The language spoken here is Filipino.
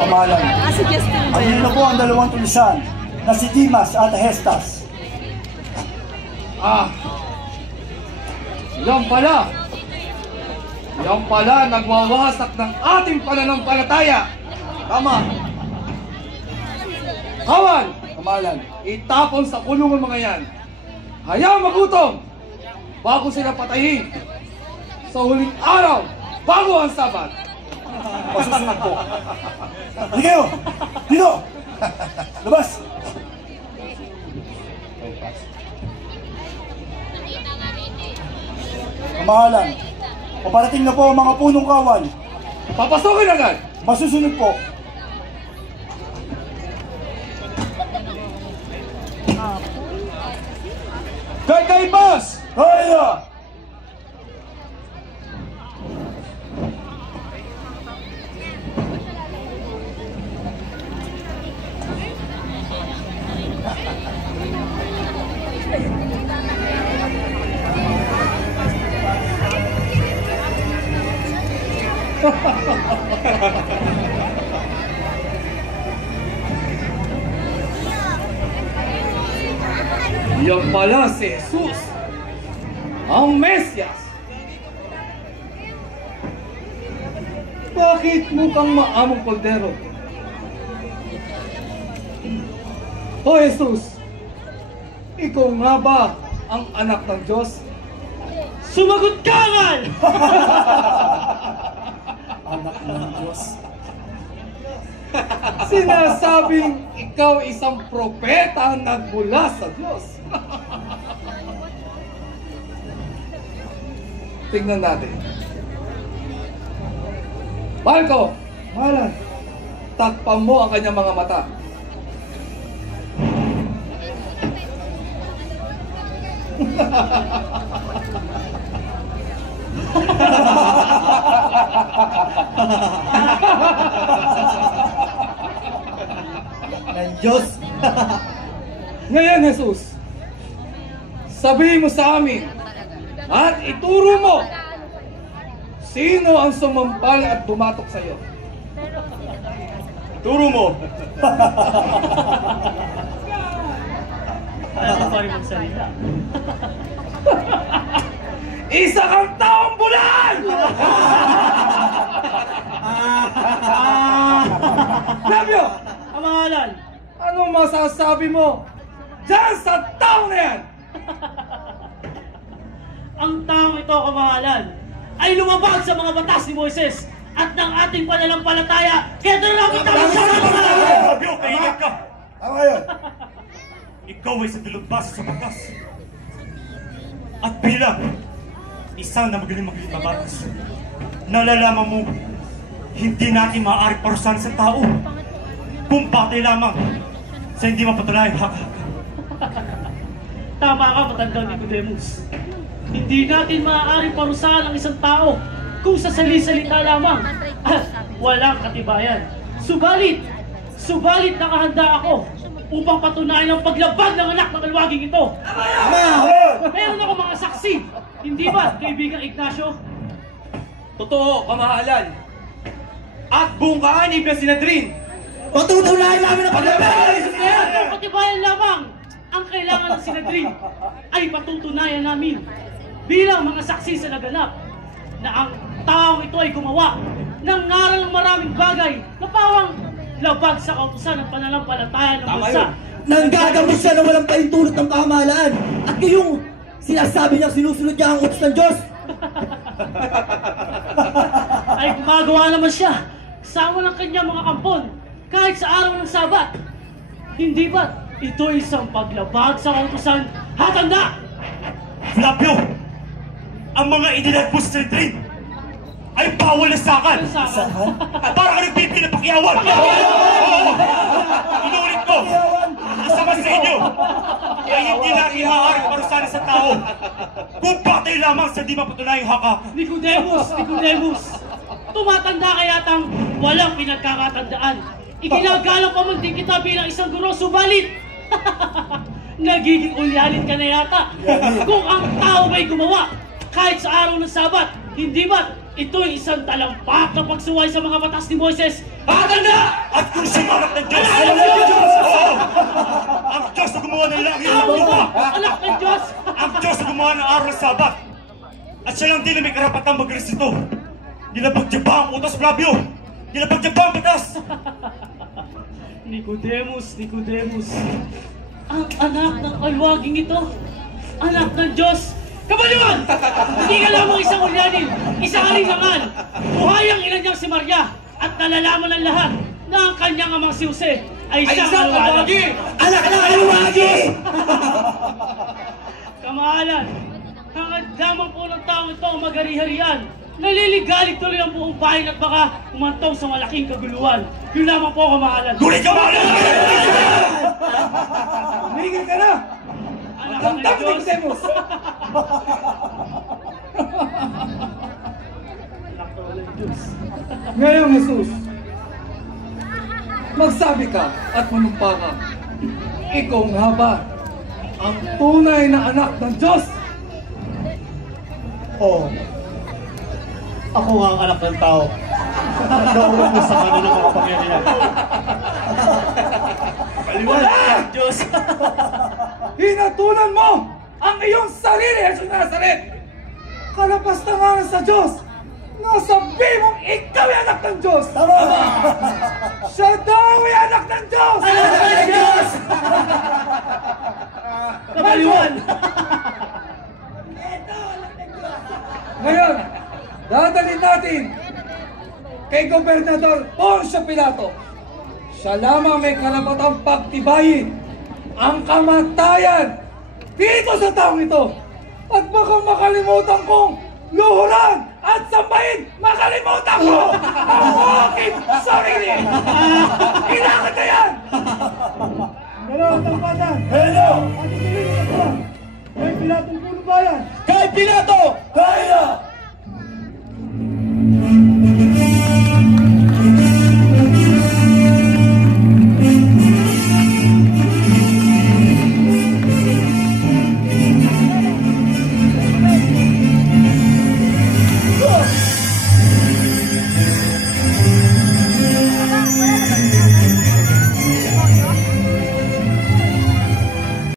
Kamahalan. Ayun na po ang dalawang tulisan na si Dimas at Hestas. Yan pala. Yan pala nagwawasak ng ating pananampalataya. Tama. Kawan, Kamahalan. itapon sa kulungan mga yan. Hayaan magutom bago sila patayin. Sa huling araw, bago ang Sabat. Masusunod po. Hindi kayo! Dito! Labas! Kamahalan, paparating na po ang mga punong kawan. Papasukin agad! Masusunod po. Kay boss! Kaya! Yan pala si Jesus, ang Mesyas. Bakit mukhang maamong koldero? O Jesus, ikaw nga ba ang anak ng Diyos? Sumagot ka man! Anak ng Diyos. Sinasabing ikaw isang propeta ang nagmula sa Diyos. Tingnan natin. Marco, Malan, takpan mo ang kanyang mga mata. Ng Diyos. Ngayon, Jesus, sabihin mo sa amin at ituro mo sino ang sumampal at bumatok sa iyo. Turo mo. Ano pa rin magsalita? Isa kang taong bulan! Flavio! Kamahalan! Anong masasabi mo dyan sa taong na yan? Ang taong ito, kamahalan, ay lumabag sa mga batas ni Moises at ng ating pananampalataya. Kaya doon namin tayo sa kamahalan! Fabio, kaingat ka! Tama yun. Ikaw ay sa dalubasa sa batas. At bilang isang na magaling batas, nalalaman mo, hindi natin maaari parusahan sa tao kung batay lamang sa hindi mapatunayan haka. Tama ka, matandang Nicodemus. Hindi natin maaari parusahan ang isang tao kung sa salita lamang at walang katibayan. Subalit nakahanda ako upang patunayan ang paglabag ng anak ng kalwaging ito. Meron ako mga saksi. Hindi ba, kaibigang Ignacio? Totoo, kamahalan. At buong kaanib na sinadrin. Patutunayan namin ang paglabag! Kung katibayan lamang ang kailangan ng Sinedrin ay patutunayan namin bilang mga saksi sa naganap na ang taong ito ay gumawa ng ngaral ng maraming bagay na pawang labag sa kautusan ng pananampalataya ng bansa. Nanggagamos siya na walang paintulot ng pamahalaan at yung sinasabi niya sinusunod niya ang utos ng Diyos. Ay gumagawa naman siya kasama ng kanyang mga kampon kahit sa araw ng Sabat. Hindi ba ito isang paglabag sa kautusan? Hatanda! Flavio, ang mga idinagpos sa Sinedrin ay bawal na sakan. At para ka nagpipinapakyawan. Inuulit ko, isa man sa inyo ay hindi natin maaaring parusahan sa tao kung batay lamang sa di mapatunayang haka. Nicodemus, tumatanda ka yatang walang pinagkakatandaan. Iginagalang pa man din kita bilang isang guro, subalit nagiging ulyanin ka na yata kung ang tao may gumawa kahit sa araw ng Sabat. Hindi ba ito'y isang talampak na pagsuway sa mga batas ni Moises? Hatanda! lang Tao hinabang ito! mo! Anak ng Diyos! Ang Diyos ang gumawa ng araw ng Sabat. At siya lang din na may karapatang mag-resito. Nilapagdyaba ang utos, Flavio! Nilapagdyaba ang batas! Nicodemus, ang anak ng alwaging ito, anak ng Diyos, kabaliwan! Hindi ka lamang isang ulyanin, isang alinlangan, buhayang ina niyang si Maria, at nalalaman ng lahat na ang kanyang amang si Jose ay isang alwagi! Anak ng alwagi! Kamahalan, hangad lamang po ng taong ito ang magari-harian. Naliligalig tuloy ang buong bayan at baka umantong sa malaking kaguluhan. Yun lamang po, kamahalan. Gulit ka, Mahalan! Tumigil ka na! Anak Ang ng dami Diyos! Nicodemus! Anak ng Diyos! Ngayong Jesus, magsabi ka at manumpa ka. Ikaw nga ba ang tunay na anak ng Diyos? Oo. Ako nga ang anak ng tao. Nauuwi mo sa kanilang mga pangyarihan. Paliwanag, Diyos! Hinatulan mo ang iyong sarili, Jesus Nazaret! Kalapastangan sa Diyos! Nasabi mong ikaw ay anak ng Diyos! Tama! Siya daw ay anak ng Diyos! Anak ng Diyos! Kabaliwan! Ngayon, dadalhin natin kay Gobernador Poncio Pilato. Siya lamang may karapatang pagtibayin ang kamatayan dito sa taong ito. At baka makalimutan kong luhuran at sambahin, makalimutan ko ang aking sarili. Kailangan na yan! Dalawang tampatan! Hello! At ituloy na ito! Kay Pilatong Puno Bayan! Kay Pilato! Kaya!